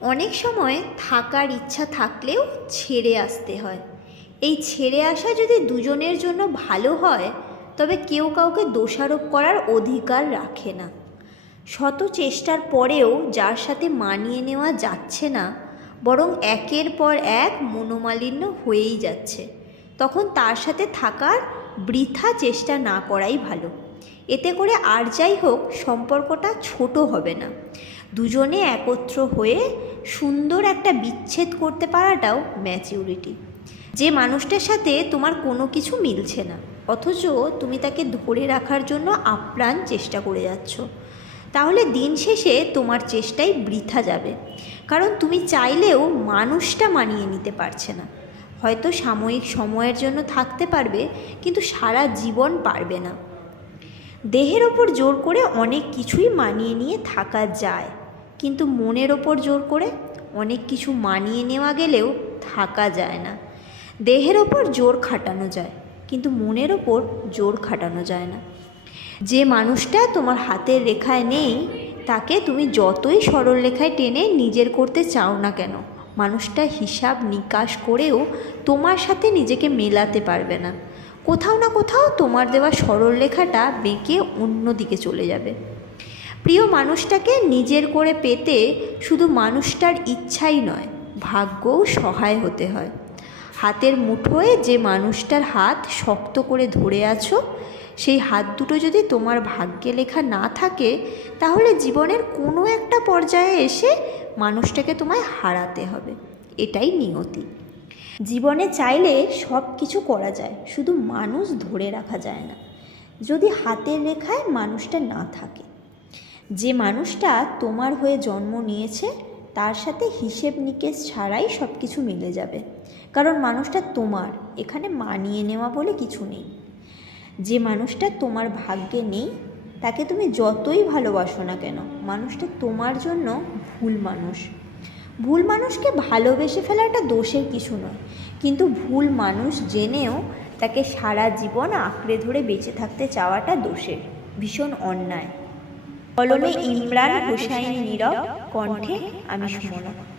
অনেক সময় থাকার ইচ্ছা থাকলেও ছেড়ে আসতে হয়। এই ছেড়ে আসা যদি দুজনের জন্য ভালো হয়, তবে কেউ কাউকে দোষারোপ করার অধিকার রাখে না। শত চেষ্টার পরেও যার সাথে মানিয়ে নেওয়া যাচ্ছে না, বরং একের পর এক মনোমালিন্য হয়েই যাচ্ছে। তখন তার সাথে থাকার বৃথা চেষ্টা না করাই ভালো। এতে করে আর যাই হোক, সম্পর্কটা ছোট হবে না। দুজনে একত্র হয়ে সুন্দর একটা বিচ্ছেদ করতে পারাটাও ম্যাচিউরিটি যে মানুষটার সাথে তোমার কোনো কিছু মিলছে না, অথচ তুমি তাকে ধরে রাখার জন্য আপ্রাণ চেষ্টা করে যাচ্ছ। তাহলে দিন শেষে তোমার চেষ্টাই বৃথা যাবে, কারণ তুমি চাইলেও মানুষটা মানিয়ে নিতে পারছে না। হয়তো সাময়িক সময়ের জন্য থাকতে পারবে, কিন্তু সারা জীবন পারবে না। দেহের ওপর জোর করে অনেক কিছুই মানিয়ে নিয়ে থাকা যায়। কিন্তু মনের ওপর জোর করে অনেক কিছু মানিয়ে নেওয়া গেলেও থাকা যায় না। দেহের ওপর জোর খাটানো যায়, কিন্তু মনের ওপর জোর খাটানো যায় না। যে মানুষটা তোমার হাতের রেখায় নেই, তাকে তুমি যতই সরল রেখায় টেনে নিজের করতে চাও না কেন, মানুষটা হিসাব নিকাশ করেও তোমার সাথে নিজেকে মেলাতে পারবে না। কোথাও না কোথাও তোমার দেওয়া সরল রেখাটা বেঁকে অন্য দিকে চলে যাবে। প্রিয় মানুষটাকে নিজের করে পেতে শুধু মানুষটার ইচ্ছাই নয়, ভাগ্যও সহায় হতে হয়। হাতের মুঠোয় যে মানুষটার হাত শক্ত করে ধরে আছো, সেই হাত দুটো যদি তোমার ভাগ্যে লেখা না থাকে, তাহলে জীবনের কোনো একটা পর্যায়ে এসে মানুষটাকে তোমায় হারাতে হবে। এটাই নিয়তি। জীবনে চাইলে সব কিছু করা যায়, শুধু মানুষ ধরে রাখা যায় না। যদি হাতের রেখায় মানুষটা না থাকে। যে মানুষটা তোমার হয়ে জন্ম নিয়েছে, তার সাথে হিসেব নিকেশ ছাড়াই সব কিছু মিলে যাবে। কারণ মানুষটা তোমার, এখানে মানিয়ে নেওয়া বলে কিছু নেই। যে মানুষটা তোমার ভাগ্যে নেই, তাকে তুমি যতই ভালোবাসো না কেন, মানুষটা তোমার জন্য ভুল মানুষ। ভুল মানুষকে ভালোবেসে ফেলাটা দোষের কিছু নয়। কিন্তু ভুল মানুষ জেনেও তাকে সারা জীবন আঁকড়ে ধরে বেঁচে থাকতে চাওয়াটা দোষের, ভীষণ অন্যায়। কলমে ইমরান হুসাইন নীরব, কণ্ঠে আমি সুমনা।